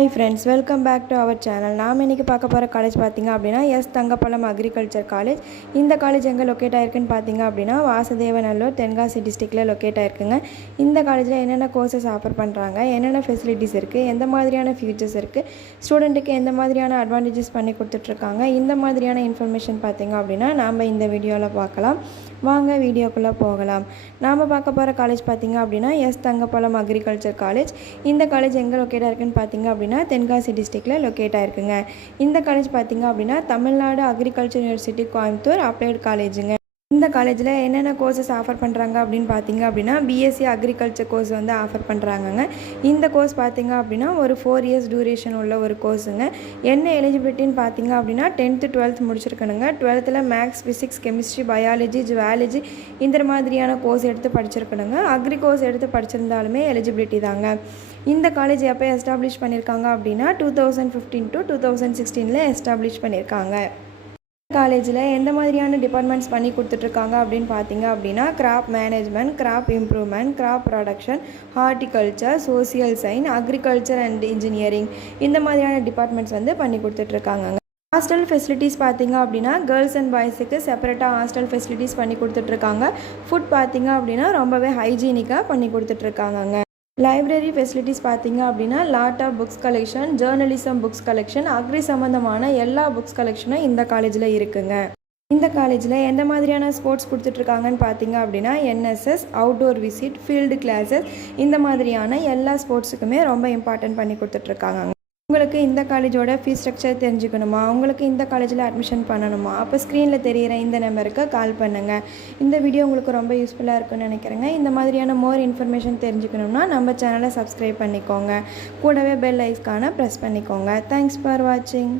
Hi friends, welcome back to our channel. நாம் இன்னைக்கு பார்க்க போற காலேஜ் பாத்தீங்க அப்படினா எஸ் தங்கப்பழம் அக்ரிகல்ச்சர் காலேஜ். இந்த காலேஜ் எங்க லொகேட் ஆயிருக்குன்னு பாத்தீங்க அப்படினா வாசுதேவநல்லூர் தென்காசி டிஸ்ட்ரிக்ட்ல லொகேட் ஆயிருக்குங்க. இந்த காலேஜ்ல என்னென்ன கோர்சஸ் ஆஃபர் பண்றாங்க, என்னென்ன ஃபெசிலிட்டிஸ் இருக்கு, எந்த மாதிரியான ஃபீச்சர்ஸ் இருக்கு, ஸ்டூடண்ட்க்கு எந்த மாதிரியான அட்வான்டேஜஸ் பண்ணி கொடுத்துட்டு இருக்காங்க, இந்த மாதிரியான இன்ஃபர்மேஷன் பாத்தீங்க அப்படினா நாம இந்த வீடியோல பார்க்கலாம். வாங்க வீடியோக்குள்ள போகலாம். நாம பார்க்க போற காலேஜ் பாத்தீங்க அப்படினா எஸ் தங்கப்பழம் அக்ரிகல்ச்சர் காலேஜ். இந்த காலேஜ் எங்க லொகேட் ஆயிருக்குன்னு பாத்தீங்க அப்படினா தென்காசி டிஸ்ட்ரிக்ட்ல லொகேட் ஆயிருக்குங்க. இந்த காலேஜ் பாத்தீங்க அப்படினா Tamil Nadu agriculture university Coimbatore applied காலேஜுங்க. இந்த காலேஜில் என்னென்ன கோர்சஸ் ஆஃபர் பண்ணுறாங்க அப்படின்னு பார்த்தீங்க அப்படின்னா பிஎஸ்சி அக்ரிகல்ச்சர் கோர்ஸ் வந்து ஆஃபர் பண்ணுறாங்கங்க. இந்த கோர்ஸ் பார்த்தீங்க அப்படின்னா ஒரு 4 இயர்ஸ் டியூரேஷன் உள்ள ஒரு கோர்ஸுங்க. என்ன எலிஜிபிலிட்டின்னு பார்த்தீங்க அப்படின்னா 10th 12th முடிச்சிருக்கணுங்க. 12th maths, physics, chemistry, biology, zoology இந்த மாதிரியான கோர்ஸ் எடுத்து படிச்சிருக்கணுங்க. அக்ரி கோர்ஸ் எடுத்து படிச்சிருந்தாலுமே எலிஜிபிலிட்டி தாங்க. இந்த காலேஜ் எப்போ எஸ்டாப்ளிஷ் பண்ணியிருக்காங்க அப்படின்னா 2015 to 2016 எஸ்டாப்ளிஷ் பண்ணியிருக்காங்க. காலேஜில் எந்த மாதிரியான டிபார்ட்மெண்ட்ஸ் பண்ணி கொடுத்துட்ருக்காங்க அப்படின்னு பார்த்தீங்க அப்படின்னா crop management, crop improvement, crop production, horticulture, social science, agriculture and engineering இந்த மாதிரியான டிபார்ட்மெண்ட்ஸ் வந்து பண்ணி கொடுத்துட்ருக்காங்க. ஹாஸ்டல் ஃபெசிலிட்டிஸ் பார்த்தீங்க அப்படின்னா கேர்ள்ஸ் அண்ட் பாய்ஸுக்கு செப்பரேட்டாக ஹாஸ்டல் ஃபெசிலிட்டிஸ் பண்ணி கொடுத்துட்ருக்காங்க. ஃபுட் பார்த்தீங்க அப்படின்னா ரொம்பவே ஹைஜீனிக்காக பண்ணி கொடுத்துட்ருக்காங்க. லைப்ரரி ஃபெசிலிட்டிஸ் பார்த்தீங்க அப்படின்னா lot of books collection, journalism books collection, agri சம்மந்தமான எல்லா புக்ஸ் கலெக்ஷனும் இந்த காலேஜில் இருக்குங்க. இந்த காலேஜில் எந்த மாதிரியான ஸ்போர்ட்ஸ் கொடுத்துட்ருக்காங்கன்னு பார்த்தீங்க அப்படின்னா NSS, outdoor visit, field classes இந்த மாதிரியான எல்லா ஸ்போர்ட்ஸுக்குமே ரொம்ப இம்பார்ட்டன்ட் பண்ணி கொடுத்துட்ருக்காங்க. உங்களுக்கு இந்த காலேஜோட ஃபீஸ் ஸ்ட்ரக்சர் தெரிஞ்சுக்கணுமா, உங்களுக்கு இந்த காலேஜில் அட்மிஷன் பண்ணணுமா, அப்போ ஸ்க்ரீனில் தெரிகிற இந்த நம்பருக்கு கால் பண்ணுங்கள். இந்த வீடியோ உங்களுக்கு ரொம்ப யூஸ்ஃபுல்லாக இருக்குன்னு நினைக்கிறேங்க. இந்த மாதிரியான மோர் இன்ஃபர்மேஷன் தெரிஞ்சுக்கணும்னா நம்ம சேனலை சப்ஸ்கிரைப் பண்ணிக்கோங்க. கூடவே பெல் ஐக்கானை ப்ரெஸ் பண்ணிக்கோங்க. தேங்க்ஸ் ஃபார் வாட்சிங்.